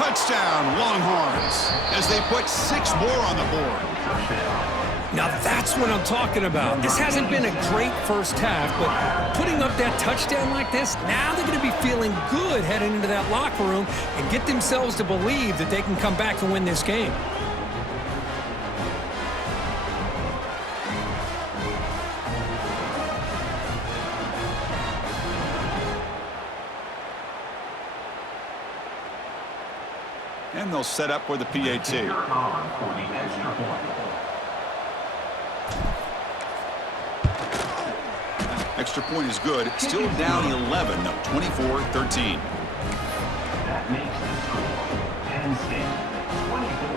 Touchdown, Longhorns, as they put 6 more on the board. Now that's what I'm talking about. This hasn't been a great first half, but putting up that touchdown like this, now they're going to be feeling good heading into that locker room and get themselves to believe that they can come back and win this game. And they'll set up for the PAT. Extra point is good. Still down 11, 24-13.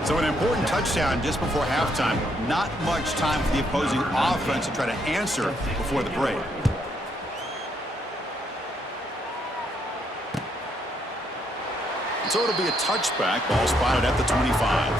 So an important touchdown just before halftime. Not much time for the opposing offense to try to answer before the break. So it'll be a touchback. Ball spotted at the 25.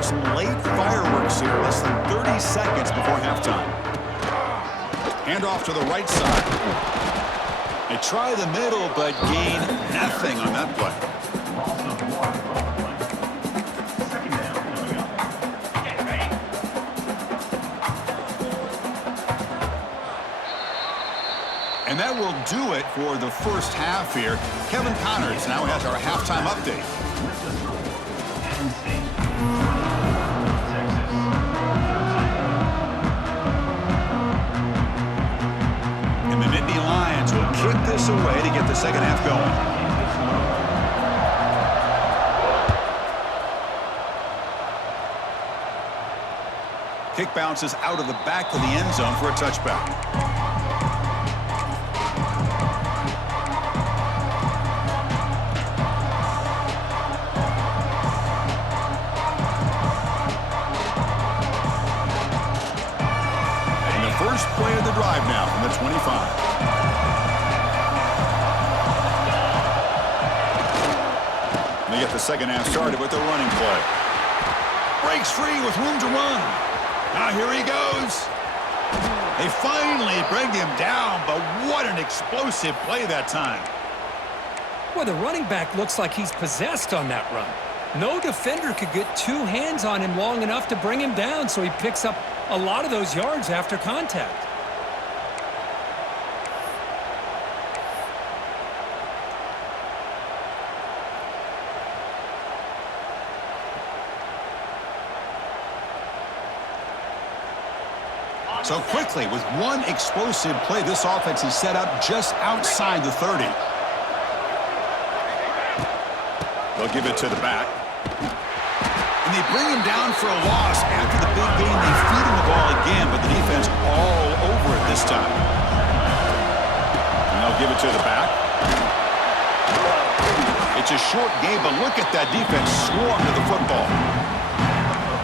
Some late fireworks here, less than 30 seconds before halftime. Hand off to the right side. They try the middle, but gain nothing on that play. And that will do it for the first half here. Kevin Connors now has our halftime update. Kick this away to get the second half going. Kick bounces out of the back of the end zone for a touchback. And the first play of the drive now from the 25. They get the second half started with the running play. Breaks free with room to run. Now here he goes. They finally bring him down, but what an explosive play that time. Well, the running back looks like he's possessed on that run. No defender could get 2 hands on him long enough to bring him down, so he picks up a lot of those yards after contact. So quickly, with one explosive play, this offense is set up just outside the 30. They'll give it to the back. And they bring him down for a loss. After the big game, they feed him the ball again, but the defense all over it this time. And they'll give it to the back. It's a short game, but look at that defense swarm to the football.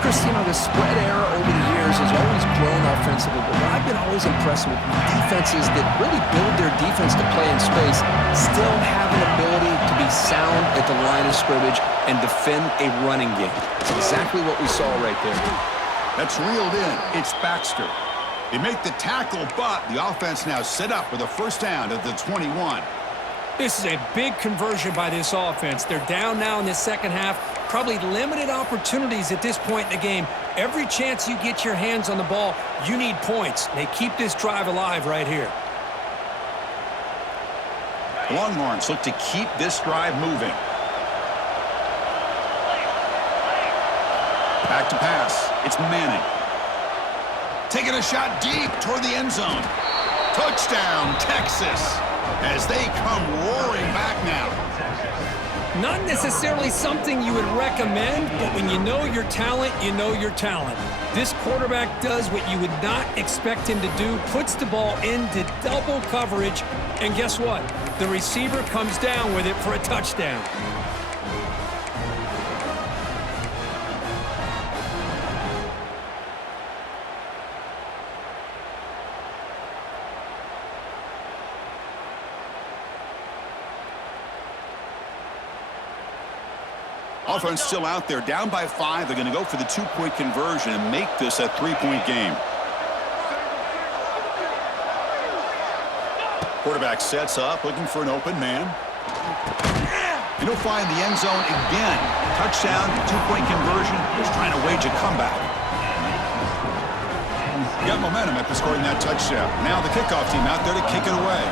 Chris, the spread era over the years has always grown offensively, but what I've been always impressed with defenses that really build their defense to play in space still have an ability to be sound at the line of scrimmage and defend a running game. It's exactly what we saw right there. That's reeled in. It's Baxter. They make the tackle, but the offense now set up with a first down at the 21. This is a big conversion by this offense. They're down now in the second half. Probably limited opportunities at this point in the game. Every chance you get your hands on the ball, you need points. They keep this drive alive right here. Longhorns look to keep this drive moving. Back to pass. It's Manning. Taking a shot deep toward the end zone. Touchdown, Texas, as they come roaring back now. Not necessarily something you would recommend, but when you know your talent, you know your talent. This quarterback does what you would not expect him to do, puts the ball into double coverage, and guess what? The receiver comes down with it for a touchdown. Offense still out there, down by 5. They're going to go for the 2-point conversion and make this a 3-point game. Quarterback sets up, looking for an open man. And he'll find the end zone again. Touchdown, 2-point conversion. He's trying to wage a comeback. Got momentum after scoring that touchdown. Now the kickoff team out there to kick it away.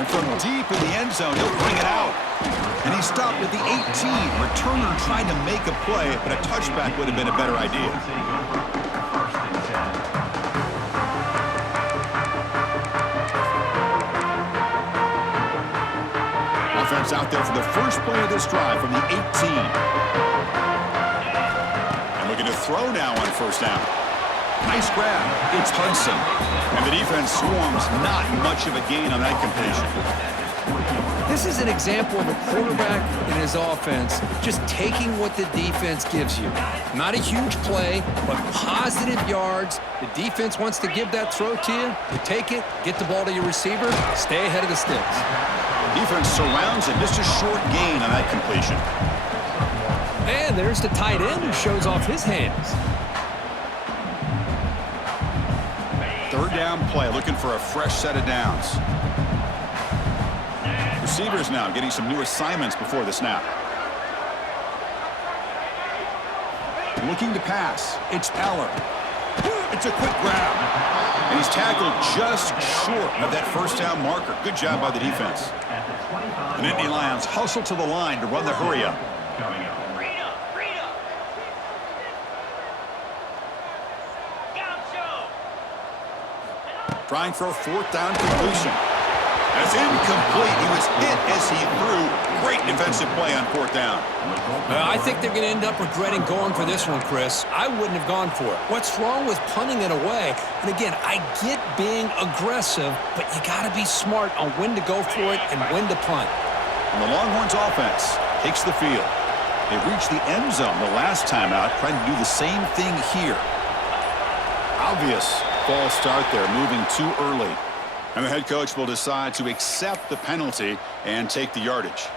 And from deep in the end zone, he'll bring it out. And he stopped at the 18. Returner tried to make a play, but a touchback would have been a better idea. Offense out there for the first play of this drive from the 18. And looking to throw now on first down. Nice grab. It's Hudson. And the defense swarms. Not much of a gain on that completion. This is an example of a quarterback in his offense just taking what the defense gives you. Not a huge play, but positive yards. The defense wants to give that throw to you. You take it, get the ball to your receiver, stay ahead of the sticks. Defense surrounds it. Just a short gain on that completion. And there's the tight end who shows off his hands. Third down play, looking for a fresh set of downs. Receivers now getting some new assignments before the snap. Looking to pass. It's Aller. It's a quick grab. And he's tackled just short of that first down marker. Good job by the defense. And Indy Lions hustle to the line to run the hurry up. Trying for a fourth down completion. That's incomplete. He was hit as he threw. Great defensive play on fourth down. I think they're going to end up regretting going for this one, Chris. I wouldn't have gone for it. What's wrong with punting it away? And again, I get being aggressive, but you got to be smart on when to go for it and when to punt. And the Longhorns offense takes the field. They reached the end zone the last time out, trying to do the same thing here. Obvious false start there, moving too early. And the head coach will decide to accept the penalty and take the yardage.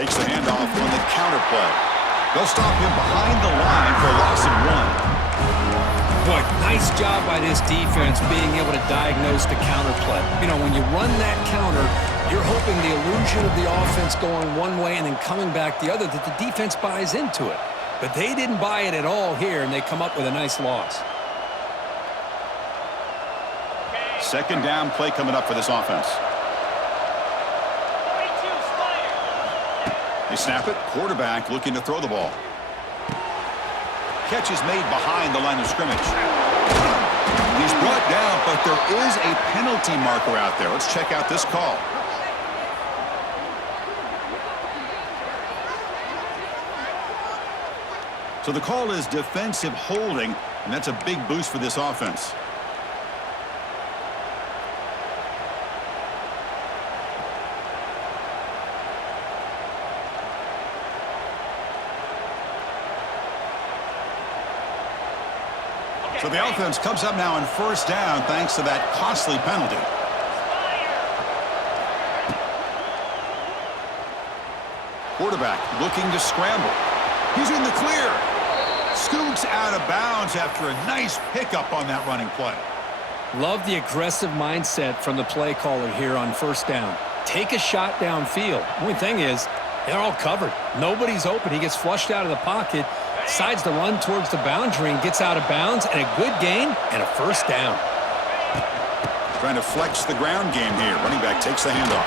Takes the handoff on the counter play. They'll stop him behind the line for a loss of 1. Boy, nice job by this defense being able to diagnose the counter play. You know, when you run that counter, you're hoping the illusion of the offense going one way and then coming back the other, that the defense buys into it. But they didn't buy it at all here, and they come up with a nice loss. Second down play coming up for this offense. They snap it. Quarterback looking to throw the ball. Catch is made behind the line of scrimmage. He's brought down, but there is a penalty marker out there. Let's check out this call. So the call is defensive holding, and that's a big boost for this offense. So the offense comes up now on first down thanks to that costly penalty. Quarterback looking to scramble. He's in the clear. Scoots out of bounds after a nice pickup on that running play. Love the aggressive mindset from the play caller here on first down. Take a shot downfield. The only thing is, they're all covered. Nobody's open. He gets flushed out of the pocket, decides to run towards the boundary and gets out of bounds, and a good gain and a first down. Trying to flex the ground game here. Running back takes the handoff.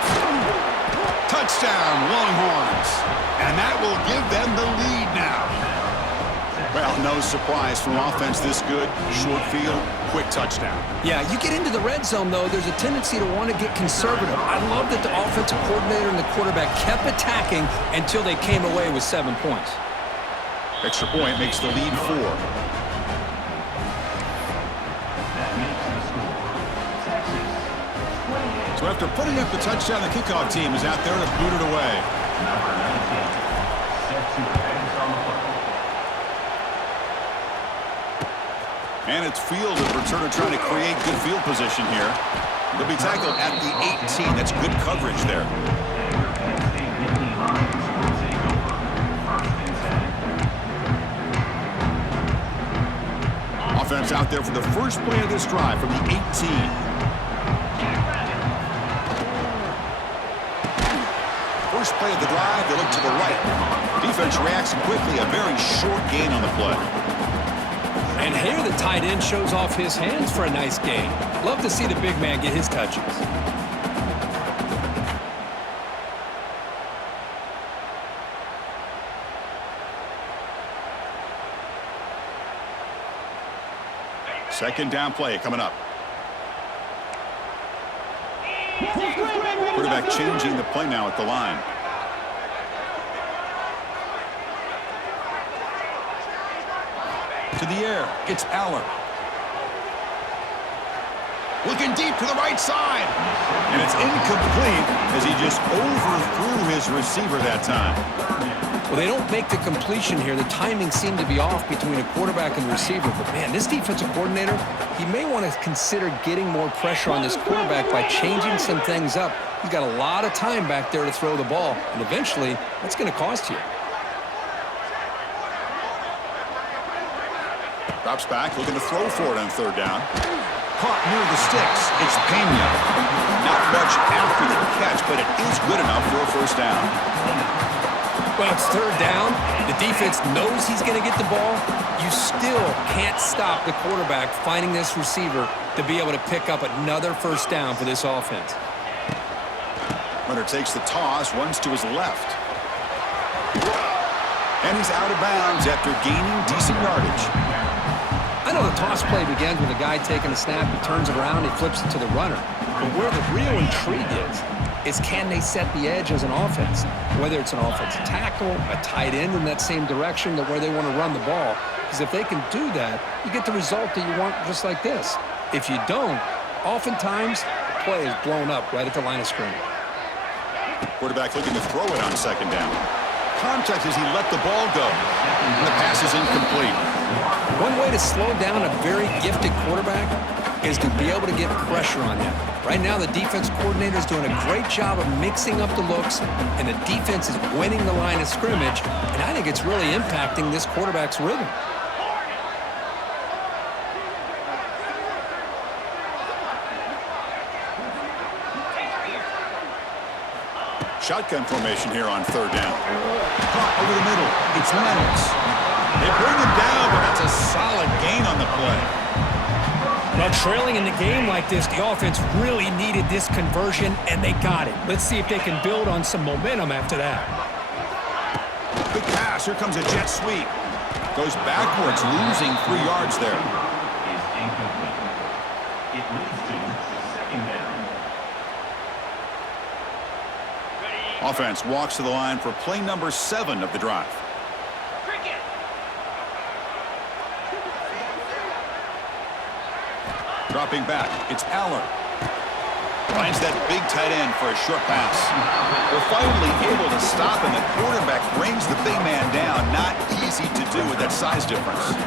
Touchdown, Longhorns. And that will give them the lead now. Well, no surprise from offense this good. Short field, quick touchdown. Yeah, you get into the red zone, though, there's a tendency to want to get conservative. I love that the offensive coordinator and the quarterback kept attacking until they came away with 7 points. Extra point makes the lead 4. So after putting up the touchdown, the kickoff team is out there to boot it away. And it's field of returner trying to create good field position here. They'll be tackled at the 18. That's good coverage there. Offense out there for the first play of this drive from the 18. First play of the drive, they look to the right. Defense reacts quickly, a very short gain on the play. And here the tight end shows off his hands for a nice gain. Love to see the big man get his touches. Second down play coming up. Quarterback changing the play now at the line. To the air, it's Aller. Looking deep to the right side. And it's incomplete as he just overthrew his receiver that time. Well, they don't make the completion here. The timing seemed to be off between a quarterback and the receiver. But, man, this defensive coordinator, he may want to consider getting more pressure on this quarterback by changing some things up. He's got a lot of time back there to throw the ball, and eventually that's going to cost you. Drops back, looking to throw for it on third down. Caught near the sticks. It's Pena. Not much after the catch, but it is good enough for a first down. Well, it's third down. The defense knows he's going to get the ball. You still can't stop the quarterback finding this receiver to be able to pick up another first down for this offense. Runner takes the toss, runs to his left. And he's out of bounds after gaining decent yardage. I know the toss play begins with a guy taking a snap, he turns it around, he flips it to the runner. But where the real intrigue is can they set the edge as an offense? Whether it's an offensive tackle, a tight end in that same direction to where they want to run the ball. Because if they can do that, you get the result that you want just like this. If you don't, oftentimes the play is blown up right at the line of scrimmage. Quarterback looking to throw it on second down. Contact as he let the ball go. And the pass is incomplete. One way to slow down a very gifted quarterback is to be able to get pressure on him. Right now, the defense coordinator is doing a great job of mixing up the looks, and the defense is winning the line of scrimmage, and I think it's really impacting this quarterback's rhythm. Shotgun formation here on third down. Caught over the middle. It's Lennox. They bring him down, but that's a solid gain on the play. Well, trailing in the game like this, the offense really needed this conversion, and they got it. Let's see if they can build on some momentum after that. Good pass. Here comes a jet sweep. Goes backwards, losing 3 yards there. It leads to second down. Offense walks to the line for play number 7 of the drive. Dropping back, it's Aller. Finds that big tight end for a short pass. They're finally able to stop, and the quarterback brings the big man down. Not easy to do with that size difference.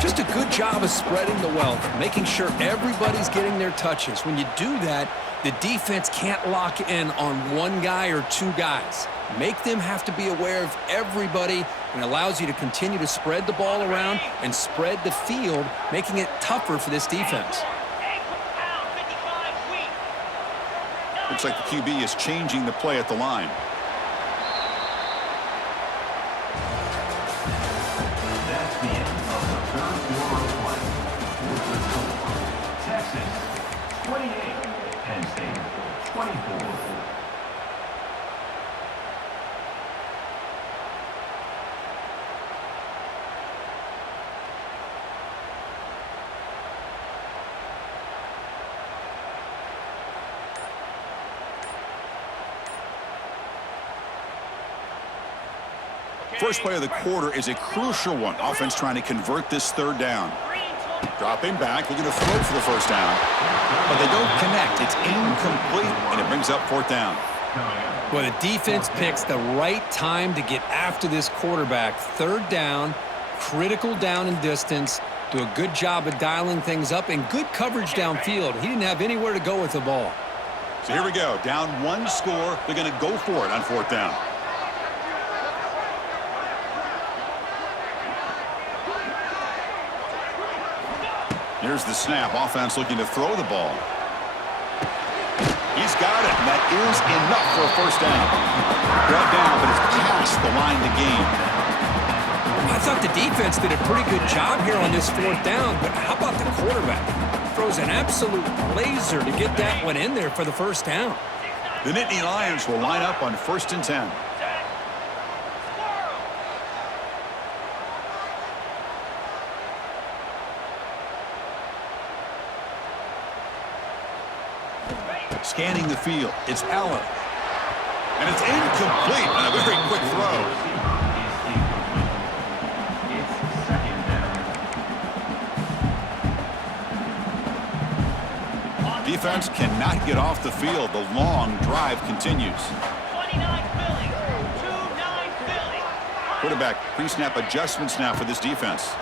Just a good job of spreading the wealth, making sure everybody's getting their touches. When you do that, the defense can't lock in on one guy or 2 guys. Make them have to be aware of everybody, and allows you to continue to spread the ball around and spread the field, making it tougher for this defense. Looks like the QB is changing the play at the line. That's the end of the third quarter of play. Texas 28, Penn State 24. First play of the quarter is a crucial one. Offense trying to convert this third down. Dropping back, looking to throw for the first down. But they don't connect. It's incomplete, and it brings up fourth down. Well, the defense picks the right time to get after this quarterback. Third down, critical down and distance. Do a good job of dialing things up and good coverage downfield. He didn't have anywhere to go with the ball. So here we go. Down one score. They're going to go for it on fourth down. Here's the snap. Offense looking to throw the ball. He's got it, and that is enough for a first down. Brought down, but it's past the line to gain. I thought the defense did a pretty good job here on this fourth down, but how about the quarterback? Throws an absolute laser to get that one in there for the first down. The Nittany Lions will line up on 1st and 10. Scanning the field, it's Allen. And it's incomplete on a very quick throw. It's second down. Defense cannot get off the field. The long drive continues. 29 Philly. 2-9 Philly. Quarterback pre-snap adjustments now for this defense.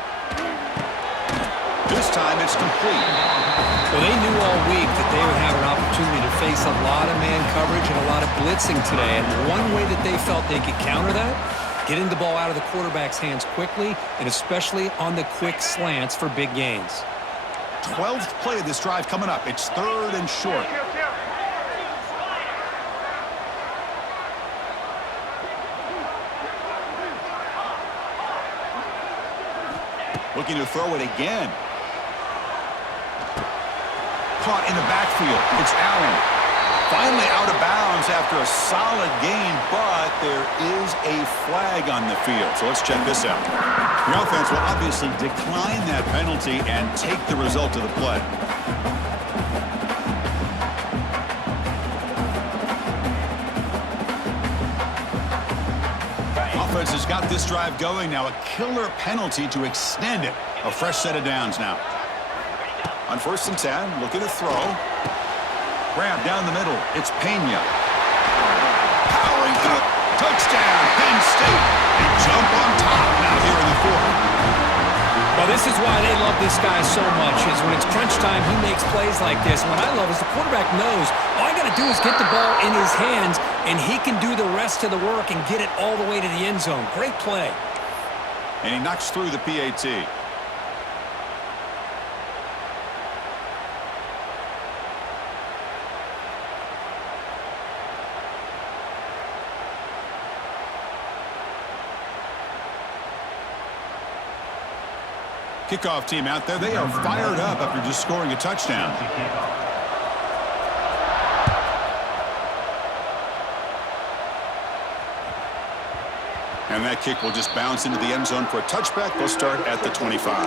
This time it's complete. Well, they knew all week that they would have an opportunity to face a lot of man coverage and a lot of blitzing today. And one way that they felt they could counter that, getting the ball out of the quarterback's hands quickly, and especially on the quick slants for big gains. 12th play of this drive coming up. It's third and short. Looking to throw it again. Caught in the backfield. It's Allen. Finally out of bounds after a solid gain, but there is a flag on the field. So let's check this out. The offense will obviously decline that penalty and take the result of the play. Offense has got this drive going now. A killer penalty to extend it. A fresh set of downs now. On 1st and 10, looking to throw. Grab down the middle. It's Pena. Powering through. Touchdown, Penn State. They jump on top now here in the fourth. Well, this is why they love this guy so much, is when it's crunch time, he makes plays like this. And what I love is the quarterback knows all I got to do is get the ball in his hands, and he can do the rest of the work and get it all the way to the end zone. Great play. And he knocks through the PAT. Kickoff team out there. They are fired up after just scoring a touchdown. And that kick will just bounce into the end zone for a touchback. They'll start at the 25.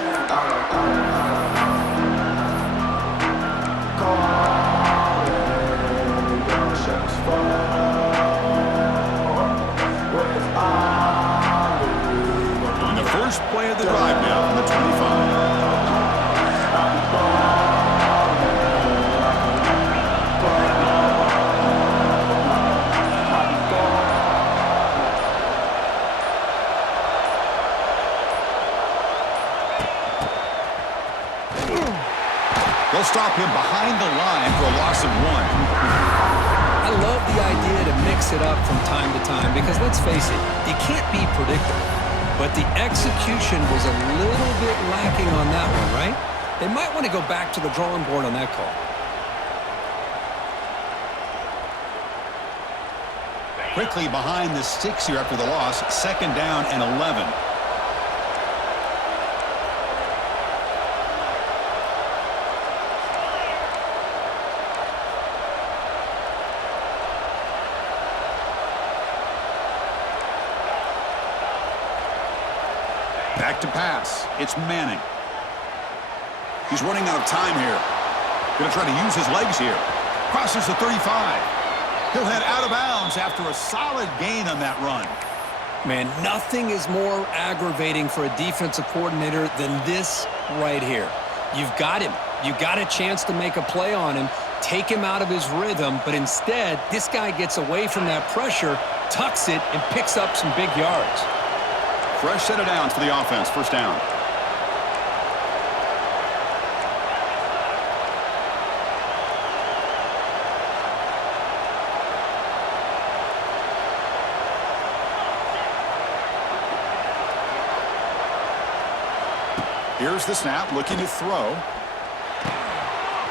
On the first play of the drive now from the 25. They'll stop him behind the line for a loss of 1. I love the idea to mix it up from time to time because, let's face it, you can't be predictable. But the execution was a little bit lacking on that one, right? They might want to go back to the drawing board on that call. Quickly behind the sticks here after the loss. 2nd down and 11. Back to pass. It's Manning. He's running out of time here. Going to try to use his legs here. Crosses the 35. He'll head out of bounds after a solid gain on that run. Man, nothing is more aggravating for a defensive coordinator than this right here. You've got him. You got a chance to make a play on him, take him out of his rhythm, but instead, this guy gets away from that pressure, tucks it, and picks up some big yards. Fresh set of downs for the offense. First down. Here's the snap, looking to throw.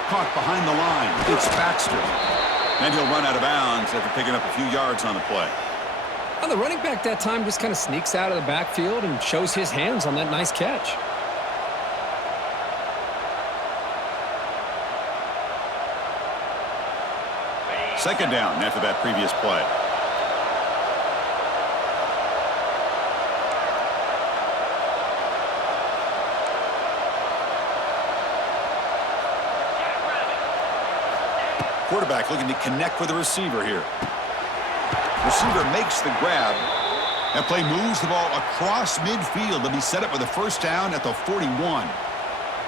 Caught behind the line. It's Baxter. And he'll run out of bounds after picking up a few yards on the play. Well, the running back that time just kind of sneaks out of the backfield and shows his hands on that nice catch. Second down after that previous play. Quarterback looking to connect with the receiver here. Receiver makes the grab. That play moves the ball across midfield to be set up with a first down at the 41.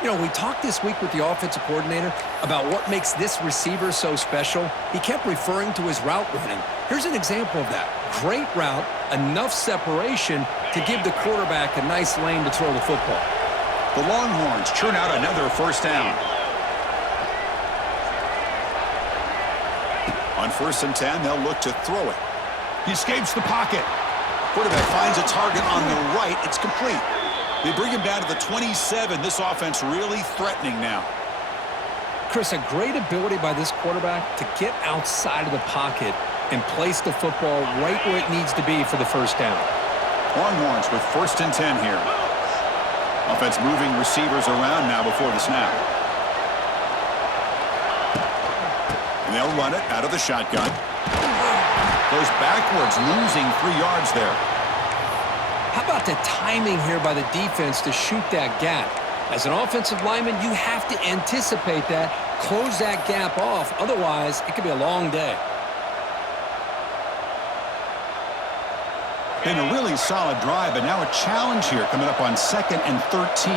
You know, we talked this week with the offensive coordinator about what makes this receiver so special. He kept referring to his route running. Here's an example of that. Great route, enough separation to give the quarterback a nice lane to throw the football. The Longhorns churn out another first down. On 1st and 10, they'll look to throw it. He escapes the pocket. Quarterback finds a target on the right. It's complete. They bring him down to the 27. This offense really threatening now. Chris, a great ability by this quarterback to get outside of the pocket and place the football right where it needs to be for the first down. Longhorns with 1st and 10 here. Offense moving receivers around now before the snap. And they'll run it out of the shotgun. Goes backwards, losing 3 yards there. How about the timing here by the defense to shoot that gap? As an offensive lineman, you have to anticipate that, close that gap off. Otherwise, it could be a long day. Been a really solid drive, but now a challenge here coming up on 2nd and 13.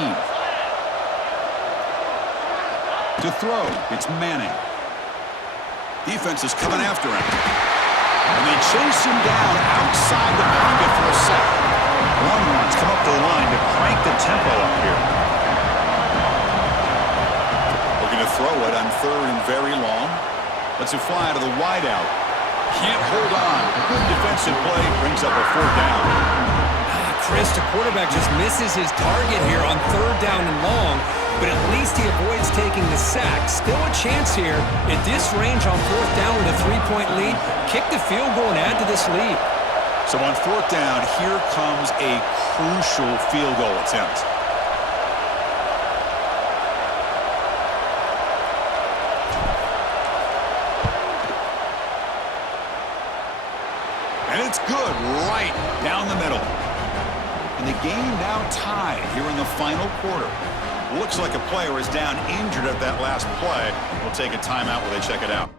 To throw, it's Manning. Defense is coming after him. And they chase him down outside the pocket for a sack. Longhorns come up the line to crank the tempo up here. Looking to throw it on 3rd and very long. Lets it fly out of the wideout. Can't hold on. Good defensive play. Brings up a 4th down. Chris, the quarterback just misses his target here on 3rd down and long, but at least he avoids taking the sack. Still a chance here at this range on 4th down with a 3-point lead. Kick the field goal and add to this lead. So on 4th down, here comes a crucial field goal attempt. And it's good right down the middle. And the game now tied here in the final quarter. Looks like a player is down injured at that last play. We'll take a timeout while they check it out.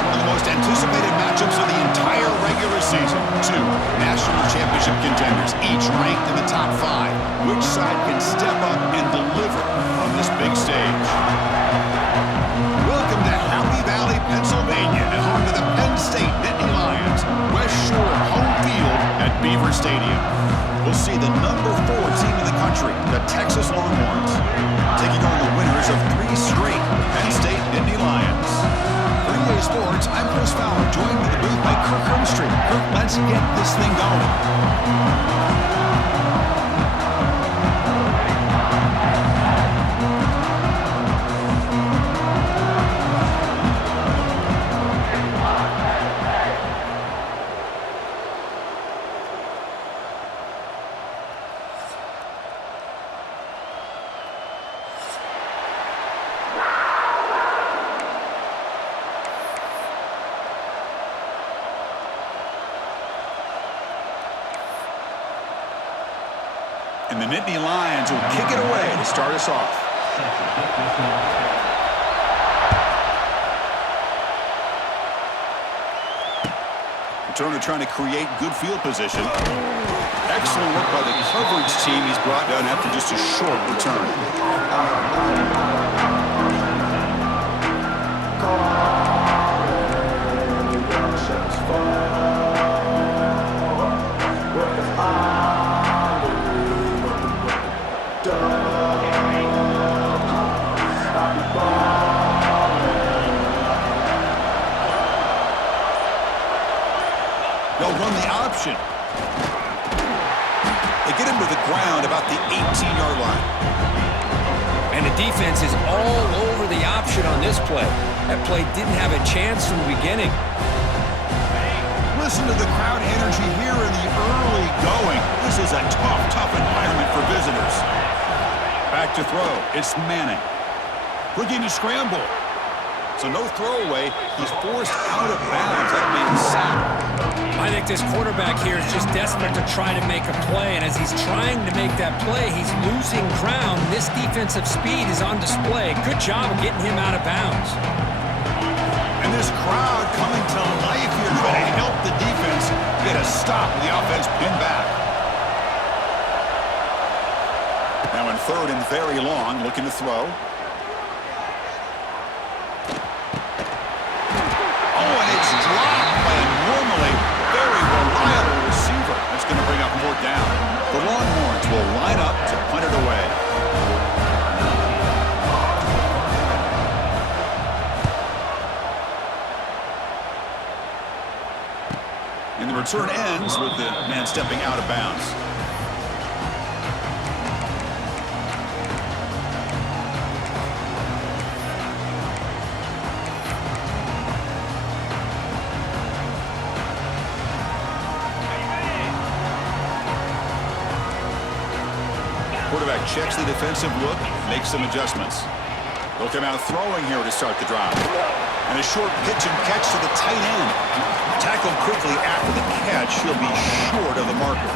one of the most anticipated matchups of the entire regular season. Two national championship contenders, each ranked in the top 5. Which side can step up and deliver on this big stage? Welcome to Happy Valley, Pennsylvania, and home to the Penn State Nittany Lions. West Shore home field at Beaver Stadium. We'll see the number 4 team in the country, the Texas Longhorns, taking on the winners of 3 straight Penn State Nittany Lions. For EA Sports, I'm Chris Fowler, joined in the booth by Kirk Herbstreit. Kirk, let's get this thing going. And the Nittany Lions will kick it away to start us off. Turner trying to create good field position. Excellent work by the coverage team. He's brought down after just a short return. They'll run the option. They get him to the ground about the 18-yard line. And the defense is all over the option on this play. That play didn't have a chance from the beginning. Listen to the crowd energy here in the early going. This is a tough environment for visitors. Back to throw. It's Manning. Looking to scramble. So no throwaway. He's forced out of bounds. That means sack. I think this quarterback here is just desperate to try to make a play, and as he's trying to make that play, he's losing ground. This defensive speed is on display. Good job of getting him out of bounds. And this crowd coming to life here trying to help the defense get a stop with the offense pinned back. Now in 3rd and very long, looking to throw. Oh, and it's dropped by a normally very reliable receiver. That's going to bring up 4th down. The Longhorns will line up to punt it away. And the return ends with the man stepping out of bounds. Quarterback checks the defensive look, makes some adjustments. They'll come out throwing here to start the drive. And a short pitch and catch to the tight end. Tackled quickly after the catch. He'll be short of the marker.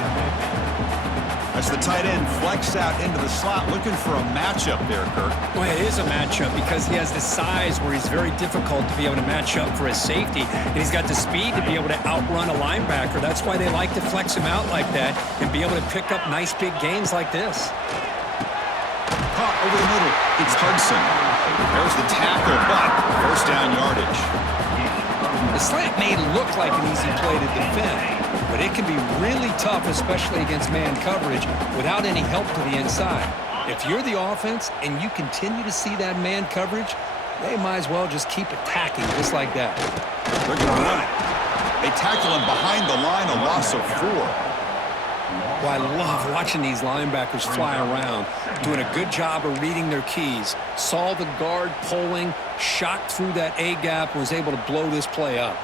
As the tight end flexed out into the slot, looking for a matchup there, Kirk. Well, it is a matchup because he has the size where he's very difficult to be able to match up for his safety. And he's got the speed to be able to outrun a linebacker. That's why they like to flex him out like that and be able to pick up nice big gains like this. Caught over the middle. It's Hudson. There's the tackle, but 1st down yardage. The slant may look like an easy play to defend, but it can be really tough, especially against man coverage, without any help to the inside. If you're the offense and you continue to see that man coverage, they might as well just keep attacking just like that. They're going to run it. They tackle him behind the line, a loss of 4. Well, I love watching these linebackers fly around, doing a good job of reading their keys. Saw the guard pulling, shot through that A-gap, and was able to blow this play up.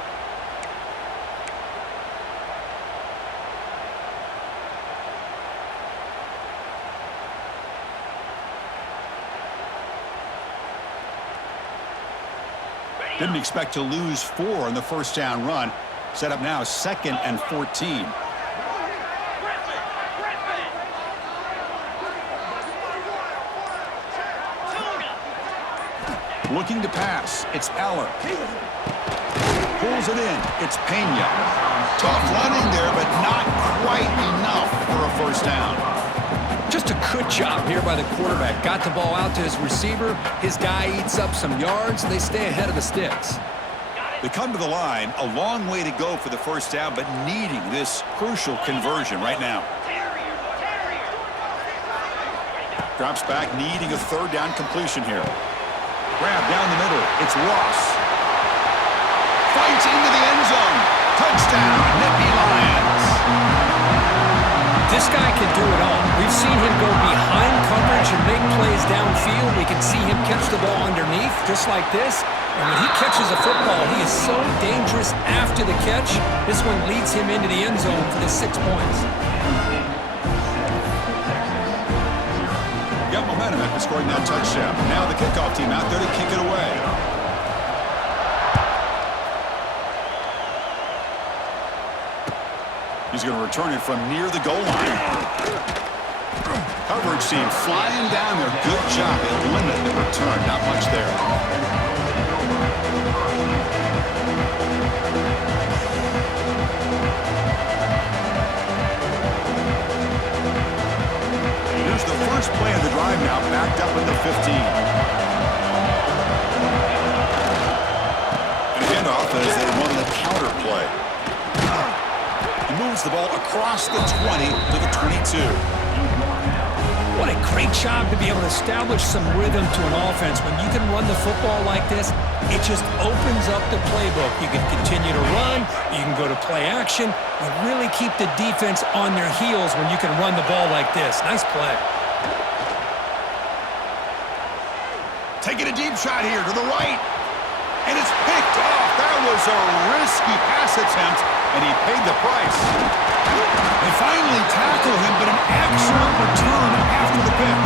Didn't expect to lose 4 on the 1st down run. Set up now 2nd and 14. Looking to pass. It's Eller. hauls it in. It's Pena. Tough running there, but not quite enough for a first down. Just a good job here by the quarterback. Got the ball out to his receiver. His guy eats up some yards. They stay ahead of the sticks. They come to the line, a long way to go for the first down, but needing this crucial conversion right now. Drops back, needing a third down completion here. Grab down the middle. It's Ross. Fights into the end zone. Touchdown, Nittany Lions. This guy can do it all. We've seen him go behind coverage and make plays downfield. We can see him catch the ball underneath, just like this. And when he catches a football, he is so dangerous after the catch. This one leads him into the end zone for the 6 points. Got momentum after scoring that touchdown. Now the kickoff team out there to kick it away. He's going to return it from near the goal line. Coverage team flying down there. Good job. They limit the return. Not much there. Here's the first play of the drive now, backed up at the 15. And handoff as they run the counter play. He moves the ball across the 20 to the 22. What a great job to be able to establish some rhythm to an offense. When you can run the football like this, it just opens up the playbook. You can continue to run. You can go to play action. You really keep the defense on their heels when you can run the ball like this. Nice play. Taking a deep shot here to the right. And it's picked off. That was a risky pass attempt, and he paid the price. They finally tackle him, but an excellent return after the pick.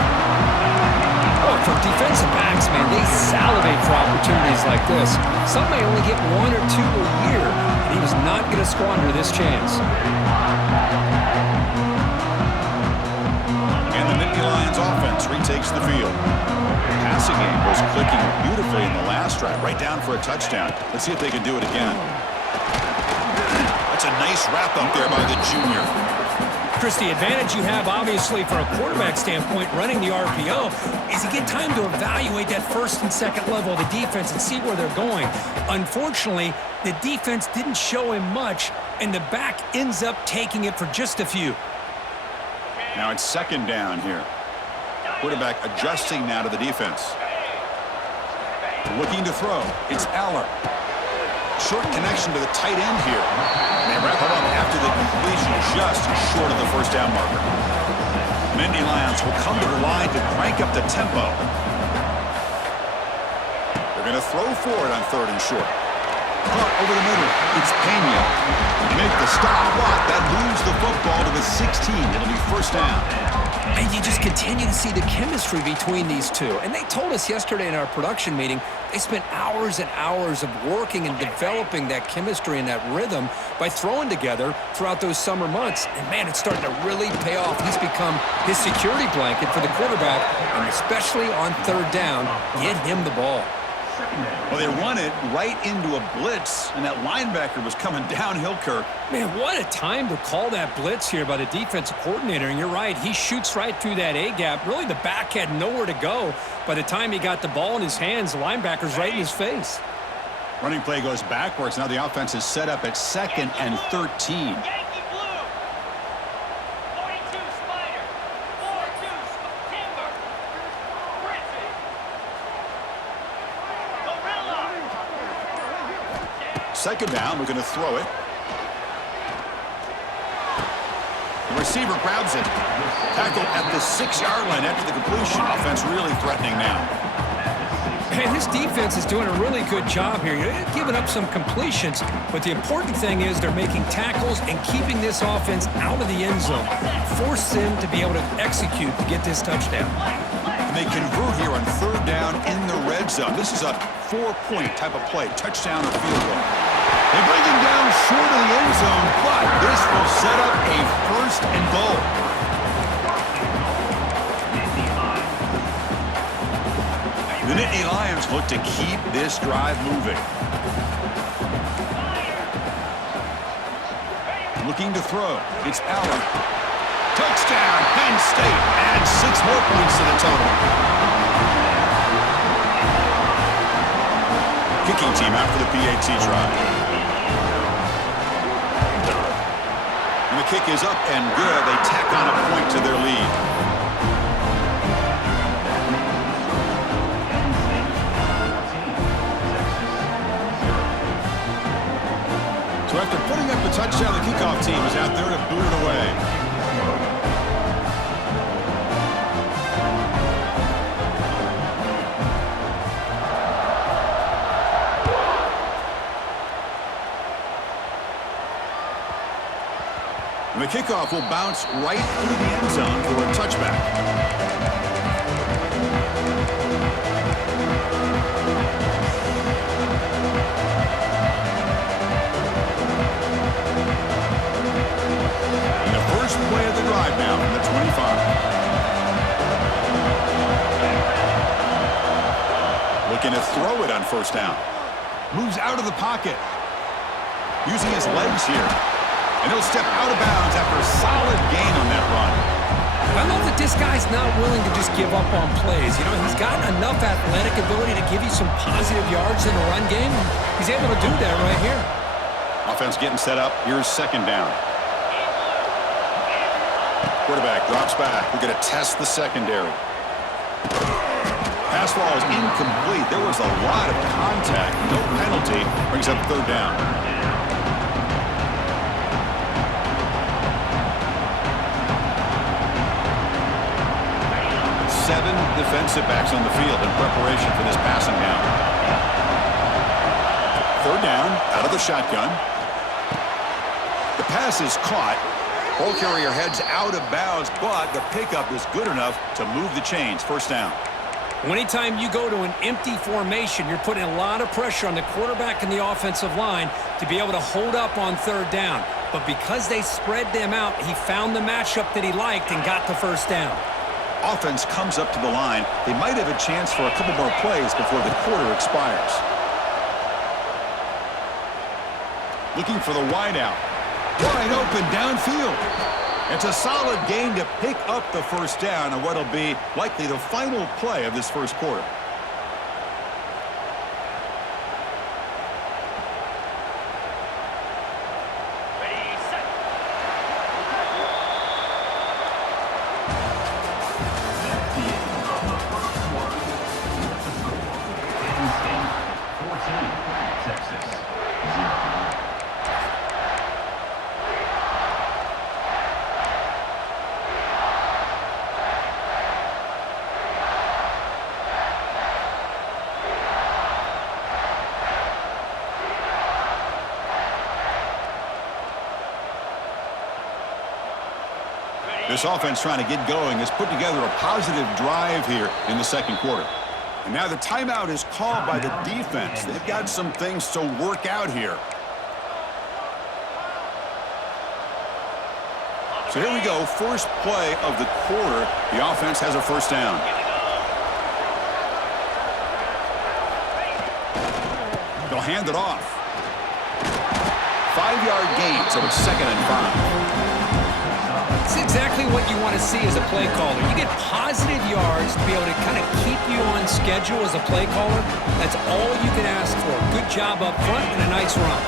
Oh, for defensive backs, man, they salivate for opportunities like this. Some may only get 1 or 2 a year, and he was not going to squander this chance. And the Nittany Lions offense retakes the field. Passing game was clicking beautifully in the last drive, right down for a touchdown. Let's see if they can do it again. That's a nice wrap-up there by the junior. Chris, the advantage you have, obviously, from a quarterback standpoint, running the RPO, is you get time to evaluate that first and second level of the defense and see where they're going. Unfortunately, the defense didn't show him much, and the back ends up taking it for just a few. Now it's second down here. Quarterback adjusting now to the defense. Looking to throw. It's Aller. Short connection to the tight end here. And they wrap it up after the completion, just short of the first down marker. Nittany Lions will come to the line to crank up the tempo. They're going to throw for it on third and short. Caught over the middle. It's Pena. Make the stop block. That moves the football to the 16. It'll be first down. And you just continue to see the chemistry between these two. And they told us yesterday in our production meeting, they spent hours and hours of working and developing that chemistry and that rhythm by throwing together throughout those summer months. And man, it's starting to really pay off. He's become his security blanket for the quarterback, and especially on third down, get him the ball. Well, they run it right into a blitz, and that linebacker was coming downhill, Kirk. Man, what a time to call that blitz here by the defensive coordinator. And you're right, he shoots right through that A-gap. Really, the back had nowhere to go. By the time he got the ball in his hands, the linebacker's right in his face. Running play goes backwards. Now the offense is set up at 2nd and 13. Yankee Blue. 42 Spider. 42 Timber. Griffin. Gorilla. Second down, we're going to throw it. The receiver grabs it. Tackle at the 6-yard line after the completion. Offense really threatening now. Man, this defense is doing a really good job here. They're giving up some completions, but the important thing is they're making tackles and keeping this offense out of the end zone. Force them to be able to execute to get this touchdown. And they convert here on third down in the red zone. This is a 4-point type of play, touchdown or field goal. They bring him down short of the end zone, but this will set up a first and goal. The Nittany Lions look to keep this drive moving. Looking to throw. It's Allen. Touchdown, Penn State. And 6 more points to the total. Kicking team out for the PAT try. And the kick is up and good. They tack on a point to their lead. So after putting up the touchdown, the kickoff team is out there to boot it away. And the kickoff will bounce right through the end zone for a touchback. And the first play of the drive now from the 25. Looking to throw it on first down. Moves out of the pocket. Using his legs here. And he'll step out of bounds after a solid gain on that run. I love that this guy's not willing to just give up on plays. You know, he's got enough athletic ability to give you some positive yards in the run game. And he's able to do that right here. Offense getting set up. Here's second down. Quarterback drops back. We're going to test the secondary. Pass ball is incomplete. There was a lot of contact. No penalty. Brings up third down. 7 defensive backs on the field in preparation for this passing down. Third down, out of the shotgun. The pass is caught. Ball carrier heads out of bounds, but the pickup is good enough to move the chains. First down. Anytime you go to an empty formation, you're putting a lot of pressure on the quarterback and the offensive line to be able to hold up on third down. But because they spread them out, he found the matchup that he liked and got the first down. Offense comes up to the line. They might have a chance for a couple more plays before the quarter expires. Looking for the wideout. Wide open downfield. It's a solid gain to pick up the first down on what'll be likely the final play of this first quarter. Ready, set. That's the end of the first quarter. Penn State 14, Texas 0. This offense trying to get going has put together a positive drive here in the second quarter. And now the timeout is called by the defense. They've got some things to work out here. So here we go, first play of the quarter. The offense has a first down. They'll hand it off. 5-yard gain, so it's 2nd and 5. It's exactly what you want to see as a play caller. You get positive yards to be able to kind of keep you on schedule as a play caller. That's all you can ask for. Good job up front and a nice run.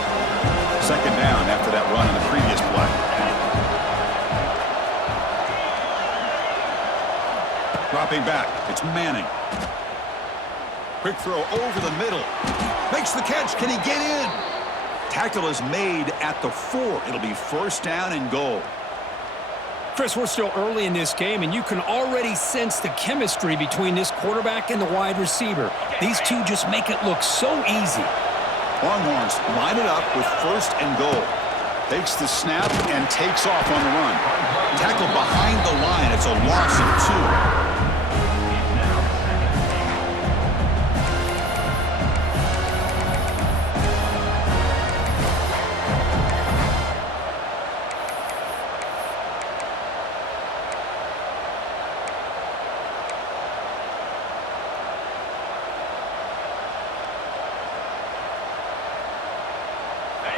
2nd down after that run in the previous play. Dropping back, it's Manning. Quick throw over the middle. Makes the catch, can he get in? Tackle is made at the 4. It'll be first down and goal. Chris, we're still early in this game, and you can already sense the chemistry between this quarterback and the wide receiver. These two just make it look so easy. Longhorns line it up with first and goal. Takes the snap and takes off on the run. Tackle behind the line. It's a loss of 2.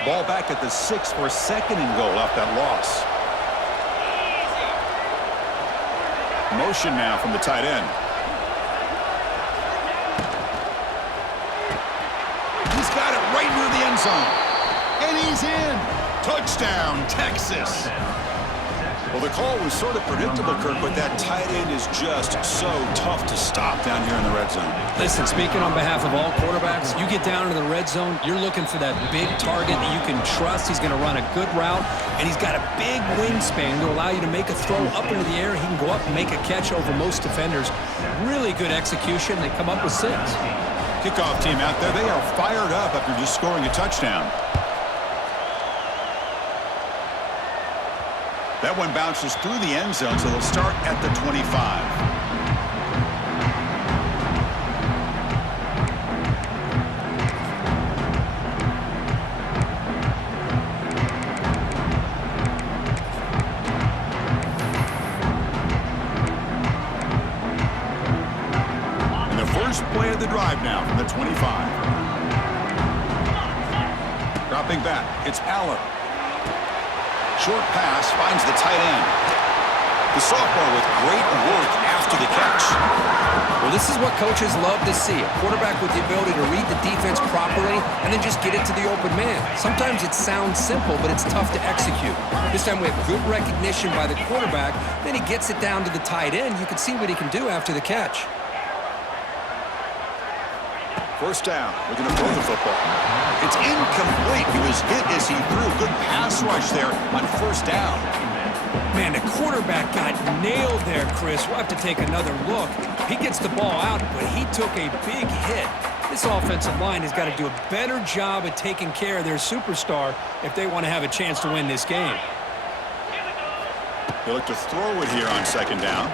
Ball back at the 6 for 2nd and goal off that loss. Motion now from the tight end. He's got it right near the end zone. And he's in. Touchdown, Texas. Well, the call was sort of predictable, Kirk, but that tight end is just so tough to stop down here in the red zone. Listen, speaking on behalf of all quarterbacks, you get down to the red zone, you're looking for that big target that you can trust. He's going to run a good route, and he's got a big wingspan to allow you to make a throw up into the air. He can go up and make a catch over most defenders. Really good execution. They come up with 6. Kickoff team out there, they are fired up after just scoring a touchdown. That one bounces through the end zone, so they'll start at the 25. And the first play of the drive now from the 25. Dropping back, it's Aller. Short pass finds the tight end. The sophomore with great work after the catch. Well, this is what coaches love to see. A quarterback with the ability to read the defense properly and then just get it to the open man. Sometimes it sounds simple, but it's tough to execute. This time we have good recognition by the quarterback. Then he gets it down to the tight end. You can see what he can do after the catch. First down. Looking to throw the football. It's incomplete. He was hit as he threw. Good pass rush there on first down. Man, the quarterback got nailed there, Chris. We'll have to take another look. He gets the ball out, but he took a big hit. This offensive line has got to do a better job at taking care of their superstar if they want to have a chance to win this game. They look to throw it here on second down.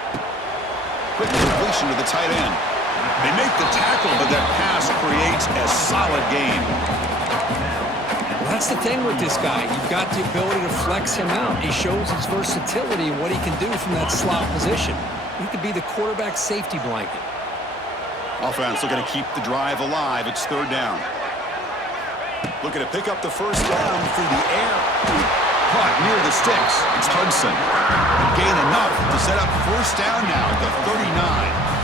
Quick completion to the tight end. They make the tackle, but that pass creates a solid gain. Well, that's the thing with this guy. You've got the ability to flex him out. He shows his versatility and what he can do from that slot position. He could be the quarterback safety blanket. Offense looking to keep the drive alive. It's third down. Looking to pick up the first down through the air. Caught near the sticks. It's Hudson. Gain enough to set up first down now at the 39.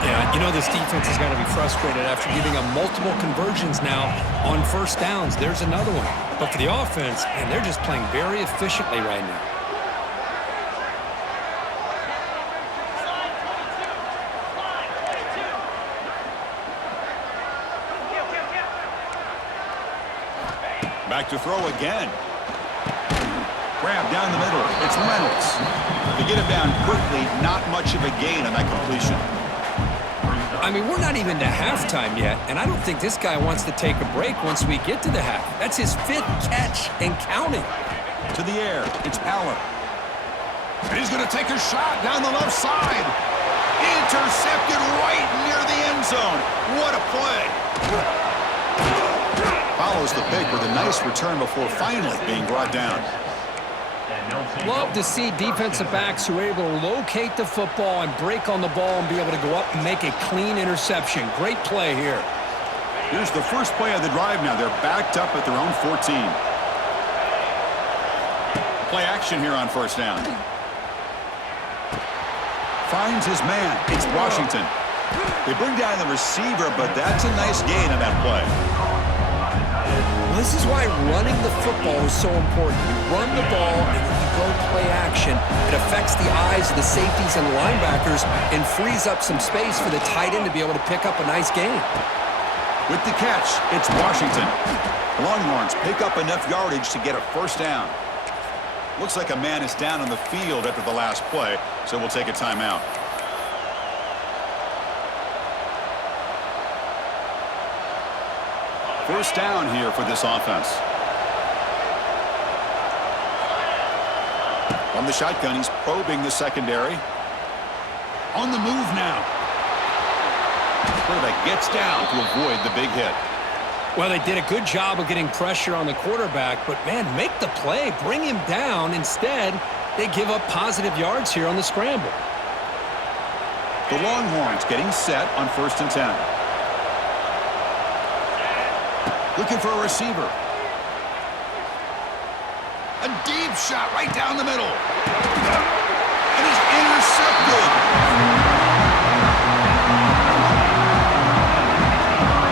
Yeah, you know this defense has got to be frustrated after giving up multiple conversions now on first downs. There's another one. But for the offense, man, they're just playing very efficiently right now. Back to throw again. Grab down the middle. It's Reynolds. They get him down quickly. Not much of a gain on that completion. I mean, we're not even to halftime yet, and I don't think this guy wants to take a break once we get to the half. That's his 5th catch and counting. To the air, it's Aller. And he's going to take a shot down the left side. Intercepted right near the end zone. What a play. Follows the pick with a nice return before finally being brought down. Love to see defensive backs who are able to locate the football and break on the ball and be able to go up and make a clean interception. Great play here. Here's the first play of the drive now. They're backed up at their own 14. Play action here on first down. Finds his man. It's Washington. They bring down the receiver, but that's a nice gain on that play. Well, this is why running the football is so important. You run the ball and then you go play action. It affects the eyes of the safeties and the linebackers and frees up some space for the tight end to be able to pick up a nice gain. With the catch, it's Washington. The Longhorns pick up enough yardage to get a first down. Looks like a man is down on the field after the last play, so we'll take a timeout. First down here for this offense. From the shotgun, he's probing the secondary. On the move now. Quarterback gets down to avoid the big hit. Well, they did a good job of getting pressure on the quarterback, but, man, make the play. Bring him down. Instead, they give up positive yards here on the scramble. The Longhorns getting set on 1st and 10. Looking for a receiver. deep shot right down the middle. And he's intercepted.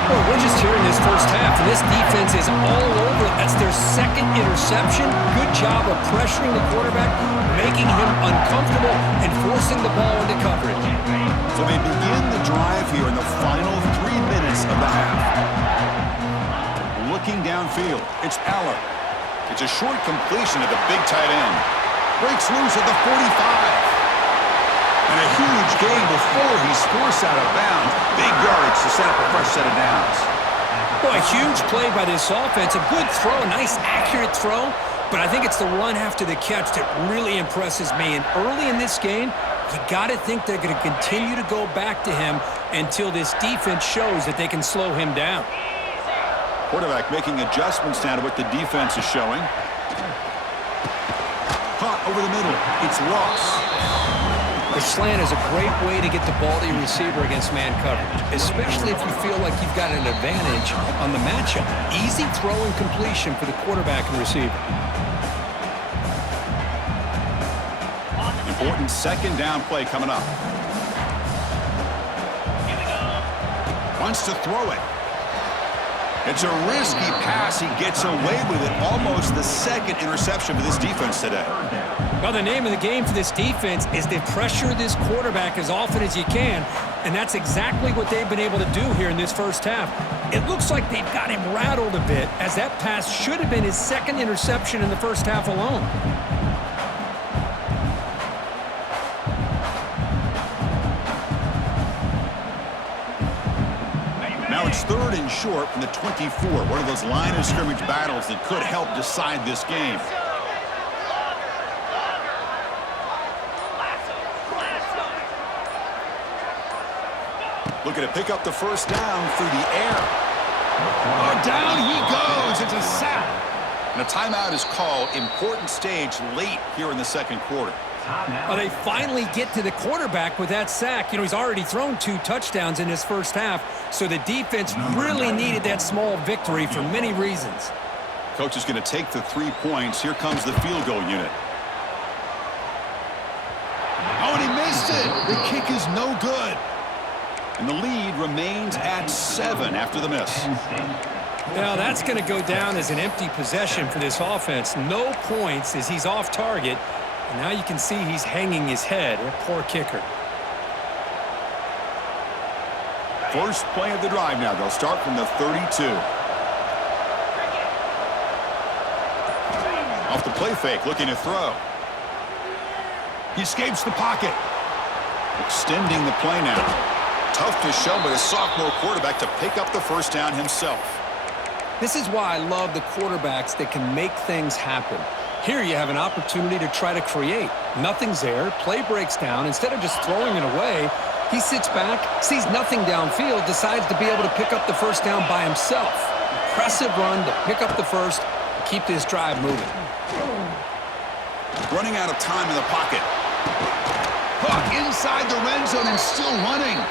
Well, we're just here in this first half, and this defense is all over it. That's their second interception. Good job of pressuring the quarterback, making him uncomfortable, and forcing the ball into coverage. So they begin the drive here in the final 3 minutes of the half. Looking downfield, it's Aller. It's a short completion to the big tight end. Breaks loose at the 45. And a huge gain before he's forced out of bounds. Big yardage to set up a fresh set of downs. Boy, a huge play by this offense. A good throw, a nice accurate throw. But I think it's the run after the catch that really impresses me. And early in this game, you got to think they're going to continue to go back to him until this defense shows that they can slow him down. Quarterback making adjustments now to what the defense is showing. Caught over the middle. It's Ross. The slant is a great way to get the ball to your receiver against man coverage, especially if you feel like you've got an advantage on the matchup. Easy throw and completion for the quarterback and receiver. Important second down play coming up. Wants to throw it. It's a risky pass. He gets away with it. Almost the second interception for this defense today. Well, the name of the game for this defense is to pressure this quarterback as often as you can, and that's exactly what they've been able to do here in this first half. It looks like they've got him rattled a bit, as that pass should have been his second interception in the first half alone. Now it's 3rd and short from the 24. One of those line of scrimmage battles that could help decide this game. Looking to pick up the first down through the air. Oh, down he goes. It's a sack. And a timeout is called. Important stage late here in the second quarter. Well, they finally get to the quarterback with that sack. You know, he's already thrown 2 touchdowns in his first half, so the defense really needed that small victory for many reasons. Coach is going to take the 3 points. Here comes the field goal unit. Oh, and he missed it. The kick is no good. And the lead remains at 7 after the miss. Now, that's going to go down as an empty possession for this offense. No points as he's off target. And now you can see he's hanging his head. A poor kicker. First play of the drive now. They'll start from the 32. Off the play fake, looking to throw. He escapes the pocket. Extending the play now. Tough to show, but a sophomore quarterback to pick up the first down himself. This is why I love the quarterbacks that can make things happen. Here you have an opportunity to try to create. Nothing's there. Play breaks down. Instead of just throwing it away, he sits back, sees nothing downfield, decides to be able to pick up the first down by himself. Impressive run to pick up the first and keep this drive moving. Running out of time in the pocket. Hook inside the red zone and still running.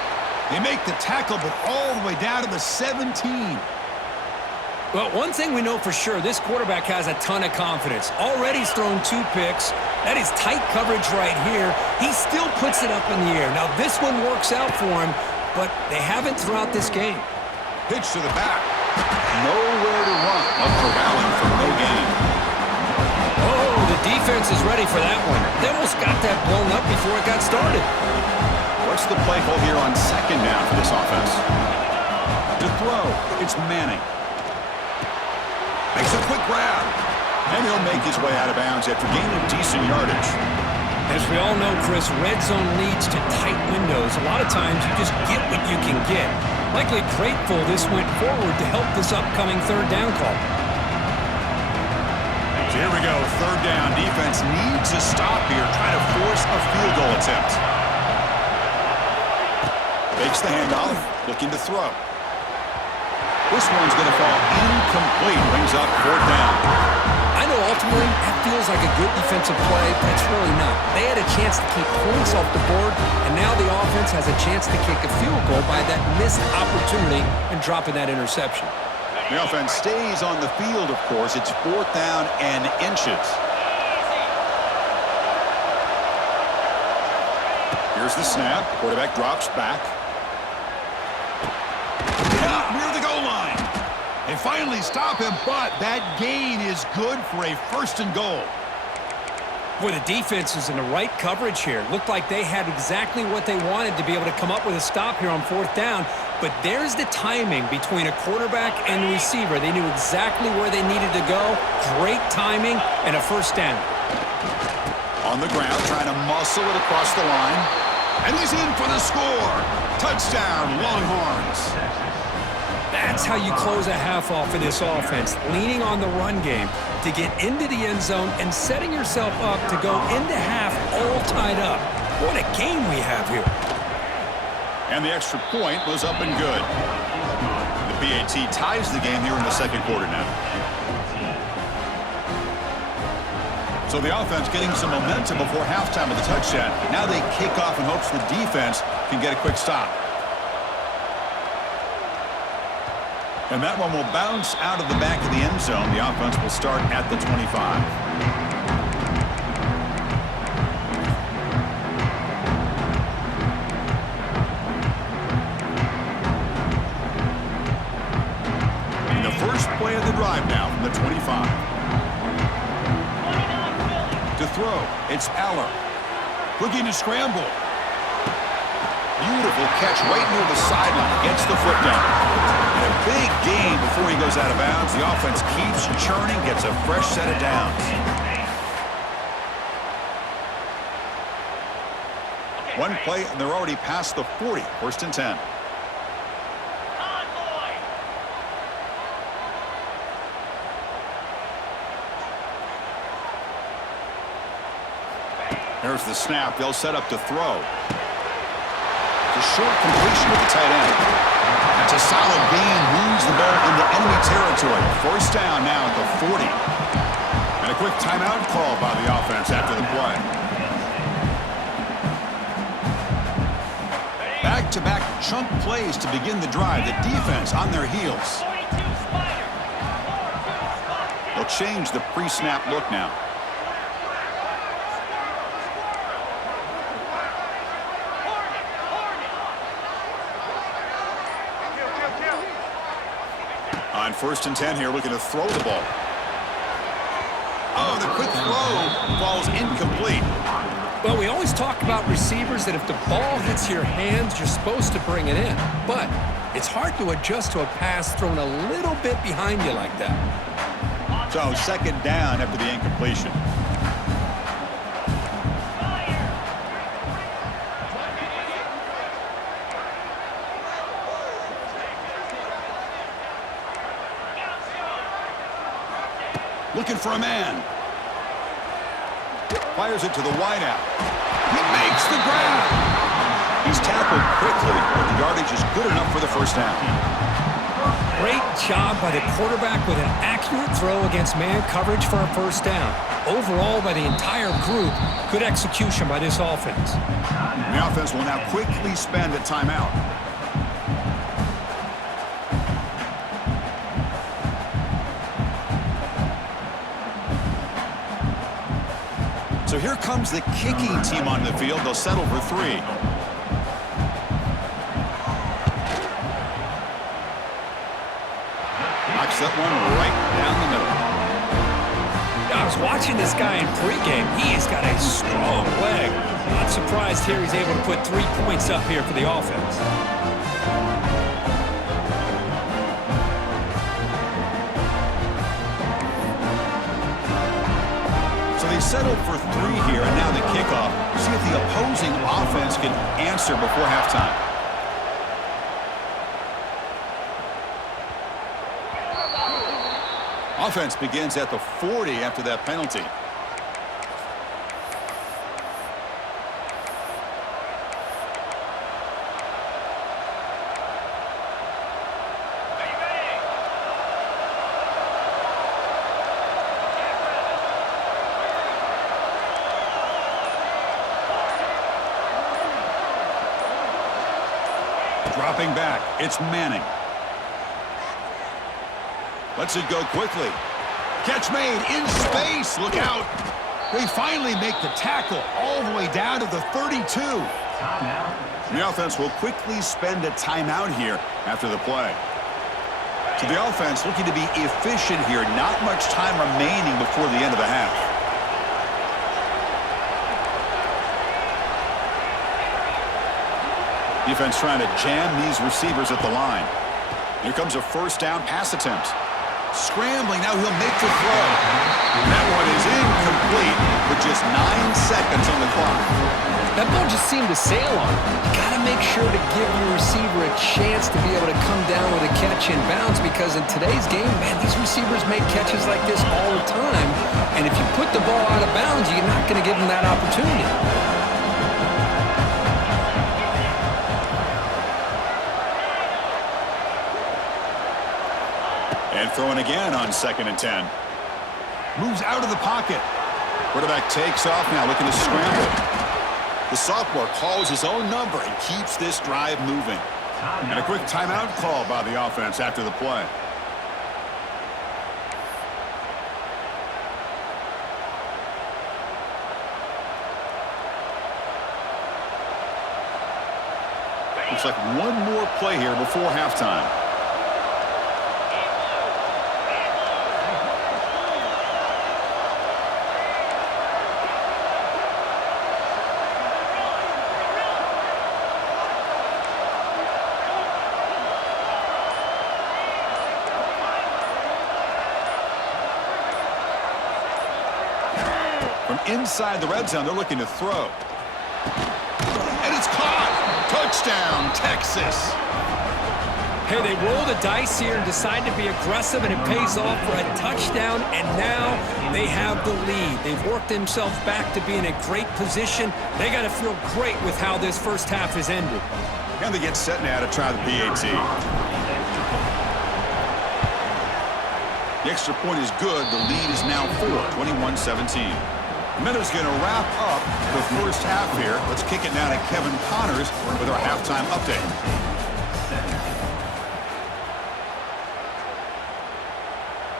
They make the tackle, but all the way down to the 17. Well, one thing we know for sure, this quarterback has a ton of confidence. Already he's thrown 2 picks. That is tight coverage right here. He still puts it up in the air. Now, this one works out for him, but they haven't throughout this game. Pitch to the back. Nowhere to run. Up for Allen for no gain. Oh, the defense is ready for that one. They almost got that blown up before it got started. What's the play call here on second down for this offense? To throw, it's Manning. Makes a quick grab. And he'll make his way out of bounds after gaining decent yardage. As we all know, Chris, red zone leads to tight windows. A lot of times you just get what you can get. Likely grateful this went forward to help this upcoming third down call. So here we go, third down. Defense needs a stop here, trying to force a field goal attempt. Fakes the handoff, looking to throw. This one's going to fall incomplete. Brings up 4th down. I know ultimately that feels like a good defensive play, but it's really not. They had a chance to keep points off the board, and now the offense has a chance to kick a field goal by that missed opportunity and dropping that interception. The offense stays on the field, of course. It's 4th down and inches. Here's the snap. Quarterback drops back. Out near the goal line. They finally stop him, but that gain is good for a 1st and goal. Boy, the defense was in the right coverage here. Looked like they had exactly what they wanted to be able to come up with a stop here on 4th down. But there's the timing between a quarterback and the receiver. They knew exactly where they needed to go. Great timing and a 1st down. On the ground, trying to muscle it across the line. And he's in for the score. Touchdown, Longhorns. That's how you close a half off of this offense, leaning on the run game to get into the end zone and setting yourself up to go into half all tied up. What a game we have here. And the extra point was up and good. The PAT ties the game here in the 2nd quarter now. So the offense getting some momentum before halftime with the touchdown. Now they kick off in hopes the defense can get a quick stop. And that one will bounce out of the back of the end zone. The offense will start at the 25. And the first play of the drive now from the 25. To throw, it's Aller. Looking to scramble. Beautiful catch right near the sideline. Gets the foot down. And a big gain before he goes out of bounds. The offense keeps churning, gets a fresh set of downs. One play, and they're already past the 40. 1st and 10. There's the snap. They'll set up to throw. A short completion with the tight end. That's a solid gain. Moves the ball into enemy territory. 1st down now at the 40. And a quick timeout call by the offense after the play. Back-to-back chunk plays to begin the drive. The defense on their heels. They'll change the pre-snap look now. On 1st and 10 here, looking to throw the ball. Oh, the quick throw falls incomplete. Well, we always talk about receivers that if the ball hits your hands, you're supposed to bring it in. But it's hard to adjust to a pass thrown a little bit behind you like that. So 2nd down after the incompletion. Looking for a man. Fires it to the wideout. He makes the grab. He's tackled quickly, but the yardage is good enough for the 1st down. Great job by the quarterback with an accurate throw against man coverage for a 1st down. Overall, by the entire group, good execution by this offense. The offense will now quickly spend a timeout. So here comes the kicking team on the field. They'll settle for 3. Knocks that one right down the middle. I was watching this guy in pregame. He has got a strong leg. Not surprised here he's able to put 3 points up here for the offense. They settled for 3 here, and now the kickoff. See if the opposing offense can answer before halftime. Offense begins at the 40 after that penalty. Dropping back, it's Manning. Lets it go quickly. Catch made in space, look out. They finally make the tackle all the way down to the 32. Timeout. The offense will quickly spend a timeout here after the play. So the offense looking to be efficient here. Not much time remaining before the end of the half. Defense trying to jam these receivers at the line. Here comes a first down pass attempt. Scrambling, now he'll make the throw. That one is incomplete with just 9 seconds on the clock. That ball just seemed to sail on him. You got to make sure to give your receiver a chance to be able to come down with a catch and bounce, because in today's game, man, these receivers make catches like this all the time. And if you put the ball out of bounds, you're not going to give them that opportunity. And throwing again on 2nd and 10. Moves out of the pocket. Quarterback takes off now, looking to scramble. The sophomore calls his own number and keeps this drive moving. And a quick timeout call by the offense after the play. Looks like one more play here before halftime. From inside the red zone, they're looking to throw. And it's caught! Touchdown, Texas! Hey, they roll the dice here and decide to be aggressive, and it pays off for a touchdown, and now they have the lead. They've worked themselves back to be in a great position. They got to feel great with how this first half has ended. And they get set now to try the PAT. The extra point is good. The lead is now 21-17. The Minnows going to wrap up the first half here. Let's kick it now to Kevin Connors with our halftime update.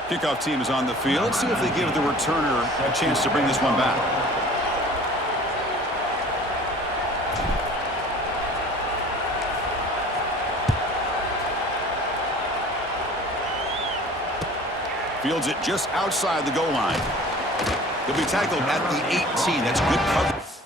Kickoff team is on the field. Let's see if they give the returner a chance to bring this one back. Fields it just outside the goal line. He'll be tackled at the 18. That's good coverage.